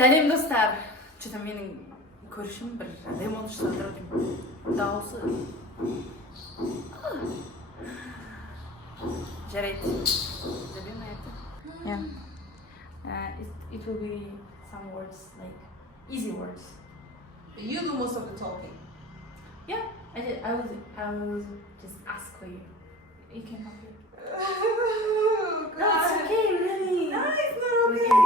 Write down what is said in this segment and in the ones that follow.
Сәлем достар. Что-то менің көрішім бір ремонт жасап тұр екен. Дауысы. Жарайды. Заберем это. Yeah. It will be some words like easy words. You do most of the talking. Yeah, I will just ask for you. You can help me. Oh, No, it's okay, really. No, it's not okay. Okay.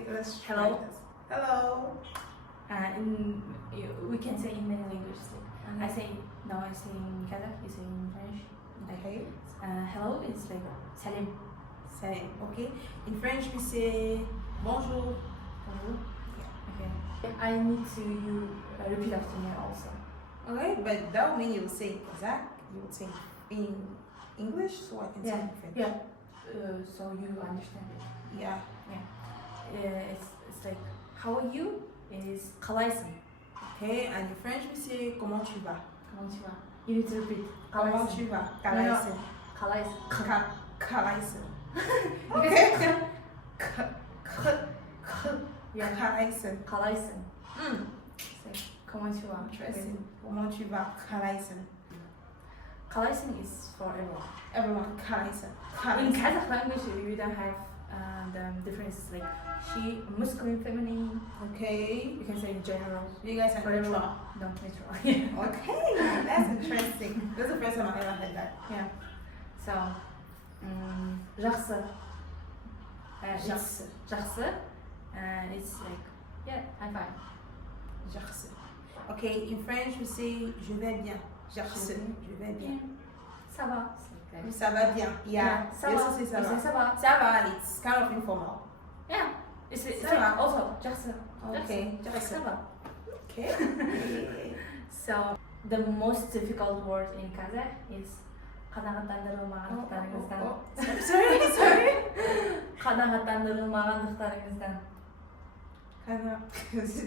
Okay, let's try Hello. this. Hello. We can say in many languages. Like, I say in Kazakh, you say in French. Okay. Hello is like salam. Same. Okay. In French we say bonjour. Bonjour. Okay. I need to you repeat after me also. Okay, but that would mean you would say Kazakh. You would say in English, so I can say in French. Yeah. So you understand it. Yeah. It's like how are you is қалайсың. Okay, and in French we say comment tu vas. Comment tu vas? You need to repeat. Comment tu vas? Қалайсың. Қалайсың. Қалайсың. Okay. Қалайсың. Қалайсың. It's like comment tu vas. Interesting. Comment tu vas? Қалайсың. Қалайсың is for everyone. Everyone, қалайсың. In Kazakh language, you don't have the difference like she, masculine, feminine. Okay. You can say in general. You guys are For everyone. neutral. No, neutral. Okay, that's interesting. That's the first time I ever heard that. Yeah. So, жақсы. Жақсы. Жақсы. It's like, yeah, I'm fine. Жақсы. Okay, in French we say je vais bien. Жақсы. Je vais bien. Ça va. Ça va bien. Yeah. Ça Yes, va. say ça You va. say ça va. Ça va, it's kind of informal. Yeah. It's Ça like va. also жақсы. Okay. Like Жақсы. ça va. Okay. So, the most difficult word in Kazakh is қанағаттандырылмағандықтарыңыздан. Sorry. Қанағаттандырылмағандықтарыңыздан. This is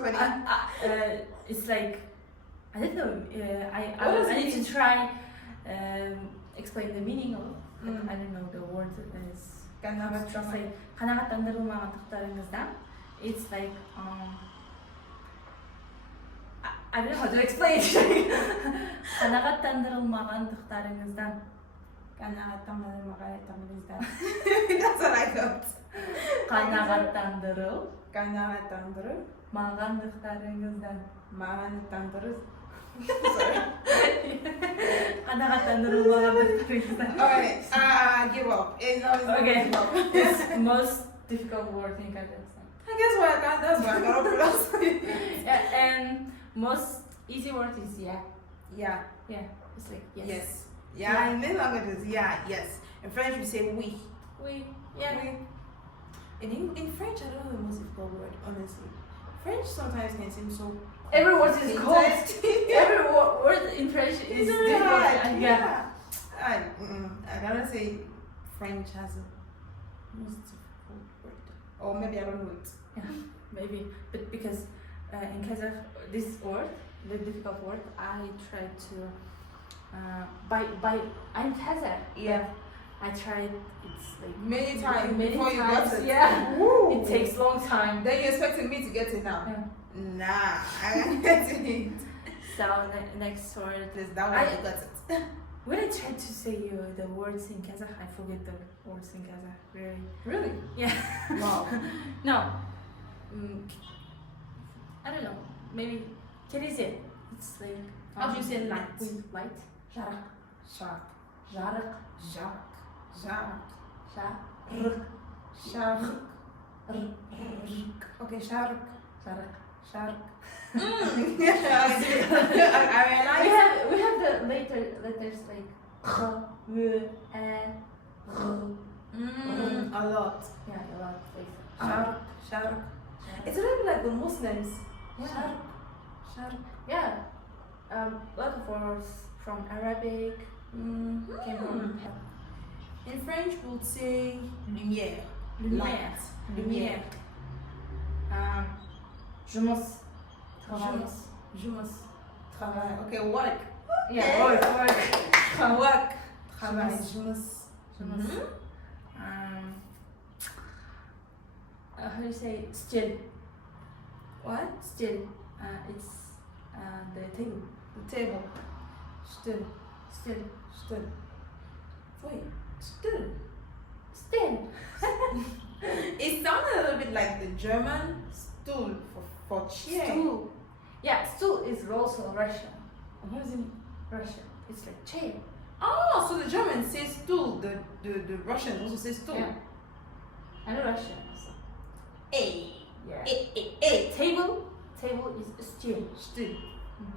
funny. It's like, I don't know, What I need to try explain the meaning of, I don't know, the word is translate. қанағаттандырылмағандықтарыңыздан. It's like, I don't know how to explain it. қанағаттандырылмағандықтарыңыздан. Қанағаттандырылмағандықтарыңыздан. That's what I got. Қанағаттандырылмағандықтарыңыздан. Мағандықтарыңыздан. қанағаттандырылмағандықтарыңыздан. Okay, give up. Okay, it's most difficult word in Kazakhstan. I guess what I got, that's what I got up with. Yeah, and most easy word is yeah. Yeah. Yeah, it's like yes. Yes. Yeah, in many languages, yeah, yes. In French we say oui. Oui. Yeah. Oui. And in French, I don't know the most difficult word, honestly. French sometimes can seem so Every word is cold. interesting. Every word in French is It's difficult. hard. Yeah. I gotta say French has a most difficult word. Or maybe I don't know it. Yeah, maybe. But because in Kazakh, this word, the difficult word, I try to I'm Kazakh. Yeah. I tried. It's like Many times many before you times, got it. yeah. Woo. It takes long time. Then you're expecting me to get it now. Yeah. Nah, I can't get it. So next word. There's that one, I got it. When I try to say the words in Kazakh, I forget the words in Kazakh. Really? Really? Yeah. Wow. No. I don't know. Maybe Kerize. It's like how do you say light? With light. Жарық. Shark. Жарық. Shark. Shark. Жарық. Shark. Okay, shark. Жарық. Shark. We I realize. we have the letters like K, W, E, R. A lot. Yeah, a lot. Shark. Shark. It's a little bit like the Muslims. Yeah. Shark. Shark. Yeah. A lot of words from Arabic came from. In French, we'll say lumière. Lumière. Light. Lumière. Жұмыс. Жұмыс. Жұмыс. Travail. Okay, work. Yeah, work. Work. Travail. Жұмыс. Жұмыс. How do you say стиль? What? Still. It's the table. The table. Still. Still. Still. Wait. Still. Still. It sounds a little bit like the German stool for chair. Stool. Yeah, stool is also Russian. What does it mean? Russian. It's like chair. Oh, so the German says stool. The Russian also says stool. Yeah. I know Russian also. A. Yeah. A. Table. Table is stool. Still.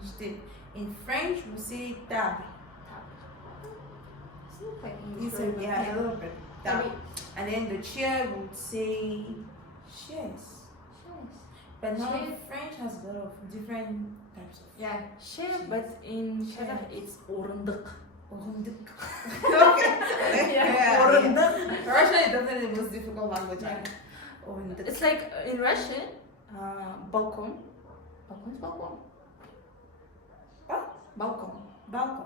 Still. In French, we say table. It's not like It's English. a little bit. Table. And then the chair would say chairs. But now Chair. French has a lot of different types of. Yeah, chair, but in Kazakh it's орындық. Орындық. Yeah, орындық. Russian is definitely the most difficult language. Yeah. Орындық. It's like in Russian, balkon. Balkon is balkon. What? Balkon. Balcony.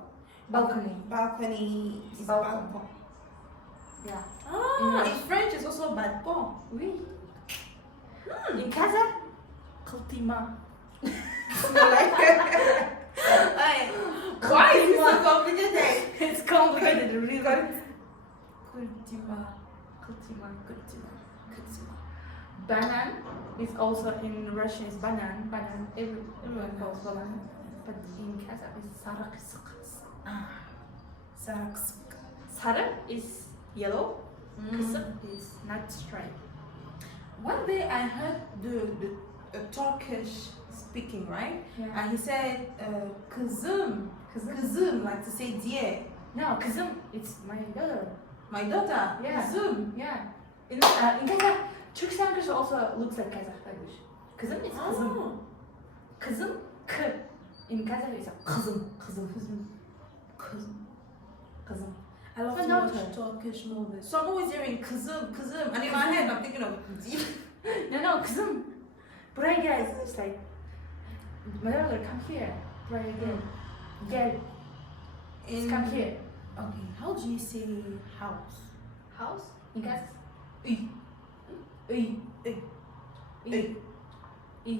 Balcony. Balcony is Balcon. balcon. Yeah. Ah, In in French it's also balcon. Oui. In Kazakh, қылтима. Why is it so complicated? It's complicated, really. Kultima. Banan is also in Russian is banan. Banan. Everyone calls banan. But in Kazakh it's sarıqsık. Sarıqsık. Sarı is yellow. Kısık is not straight. One day I heard a Turkish speaking, right? Yeah. And he said, kızım, like to say dear. No, kızım, it's my daughter. My daughter, Yeah. kızım. Yeah. In Kazakh, Turkish language also looks like Kazakh language. Kızım is kızım. Oh. Kızım, k. In Kazakh it's kızım. I love But to not watch Turkish movies. So I'm always hearing kızım. And in my head I'm thinking of No, kızım. Buraya gel. It's like, my daughter, come here. Buraya gel. Gel. Come here. Okay, how do you say house? House? In Kazakh? Uy. Uy. Uy.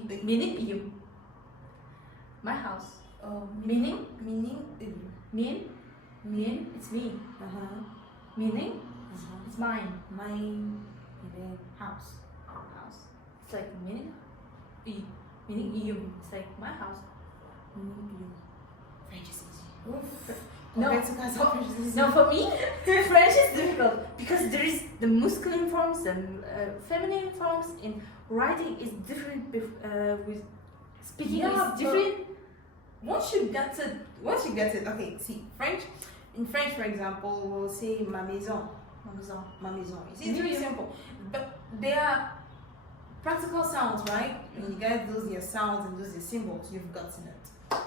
Benim evim. My house. Meaning? Uy. Mean, it's me. Meaning, it's mine. Mine. And then house. It's like meaning, meaning evim. It's like my house. French is easy. No, Compared to Kazakh, French is easy. no, for me, French is difficult because there is the masculine forms and feminine forms. In writing is different. With speaking Yeah, is different. Once you get it, okay, see, in French, for example, we'll say ma maison. Ma maison. It's very simple. But they are practical sounds, right? When you guys do your sounds and do your symbols, you've gotten it.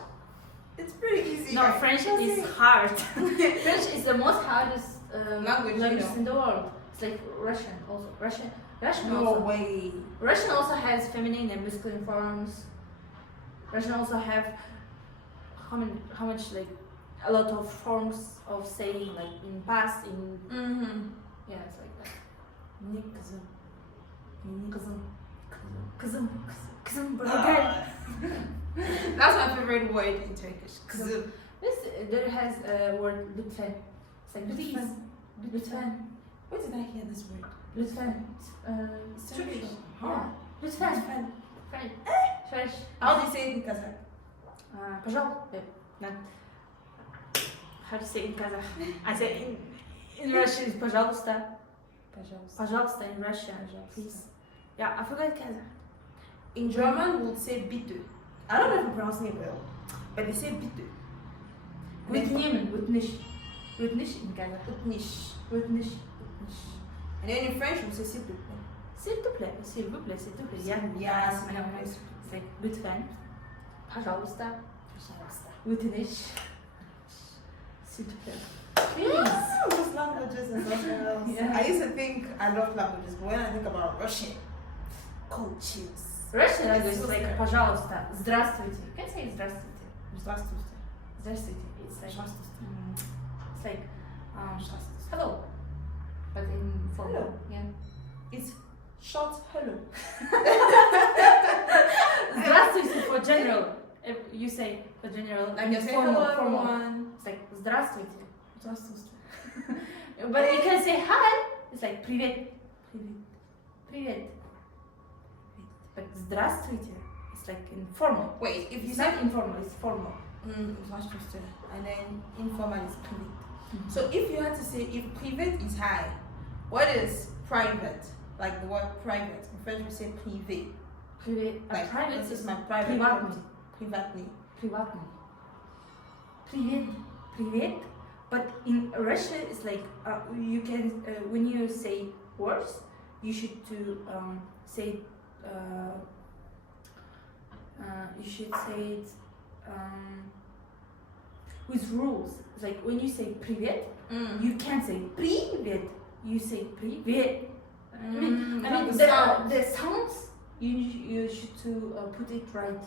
It's pretty easy. No, right? French is hard. French is the most hardest Language, in the world. It's like Russian also. Russian No also. way. Russian also has feminine and masculine forms. Russian also have how much like a lot of forms of saying, like in past, in yeah, it's like that. Kızım buraya. That's my favorite word in Turkish. Kızım. There has a word lütfen. It's like please. Lütfen. Where did I hear this word? Lütfen. It's Turkish. Yeah. Lütfen. French. How do you say it in Kazakh? Пожалуйста. How to say it in Kazakh? I say in Russian it's пожалуйста. Пожалуйста in Russian. Please. Yeah, I forgot Kazakh. In German, we'll say bitte. I don't know if I'm pronouncing it well, but they say bitte. Өтінемін, өтініш. Өтініш in Kazakh. Өтініш. And then in French, we'll say s'il te plaît. S'il te plaît, s'il vous plaît, s'il te plaît. Yeah, Yes, I know. yes. It's like lütfen. Пожалуйста. Өтініш. S'il te plaît. Please. Those languages and something else. Yeah. I used to think I love languages, but when I think about Russian, cold chills. Russian language So is like scary. пожалуйста. Здравствуйте. You can say здравствуйте. Здравствуйте. Здравствуйте. It's like Здравствуйте. it's like hello, but in formal. Hello. Yeah. It's short hello. general, if you say for general, Like you say formal, hello formal. everyone. It's like здравствуйте. Здравствуйте. But you can say hi. It's like привет. Привет. Привет. But здравствуйте. It's like informal. Wait, if you It's say not informal. It's formal. здравствуйте, and then informal is привет. So if you had to say if privet is hi, what is private? Like the word private. In French we say privé. Привет. Like Private this is is my private. приватный. Privately. Приватный. Привет. Привет. But in Russia, it's like you can when you say words, you should to say you should say it with rules. It's like when you say привет, you can't say привет. You say привет. I mean the sounds you should to put it right.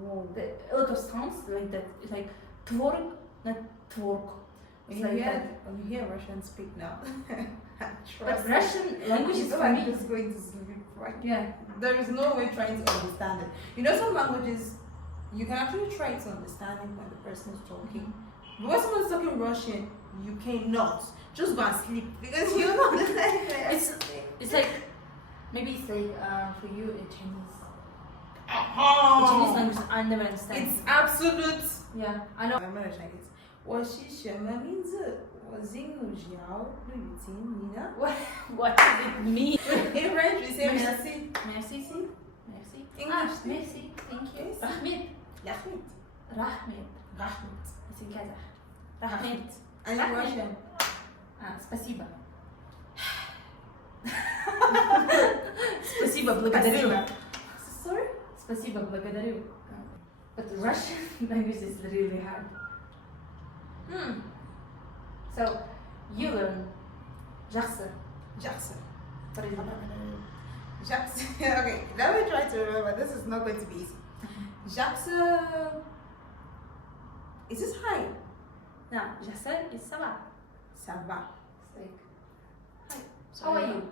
Whoa. A lot of sounds like that. It's like tворог, not tворог. When It's you, like hear, that. when you hear Russian speak now, But Russian language is for I'm me. just going to sleep. Right? Yeah. There is no way trying to understand it. You know, some languages you can actually try to understand it when the person is talking. But when someone's talking Russian, you cannot. Just go and sleep because you don't understand it. It's like maybe it's like for you in Chinese. The Oh. Chinese language I never understand. It's absolute. Yeah, I know. I'm not Chinese. 我是什么名字？我姓刘，吕金妮呢 What does it mean? In French we say Merci. merci. Merci. Merci. English. Merci. Thank you. Yes. Rahmet. Rahmet. Rahmet. Rahmet. It's in Kazakh. Rahmet. And in Rahmet. Russian? Спасибо. Спасибо, благодарю. Sorry? Спасибо, благодарю. But the Russian language is really hard. So you learn жақсы. Jackson. What is it? Jackson. Okay, let me try to remember. This is not going to be easy. Jackson. Is this hi? No, жақсы is ça va. Ça va. It's like, hi, how are you?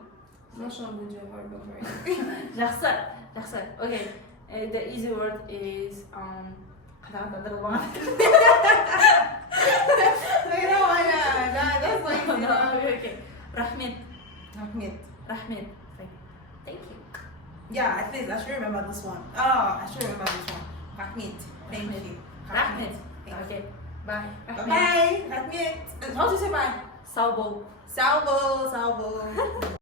I'm not sure I'm going to remember very жақсы, жақсы. Okay, the easy word is That's like okay. Rahmet. Rahmet. Rahmet. Like, thank you. Yeah, at least I should remember this one. Oh, I should remember this one. Rahmet. Thank Rahmet. you. Rahmet. Thank you. Okay. Bye. Rahmet. Bye. Rahmet. How do you say bye? Sağ ol. Salvo.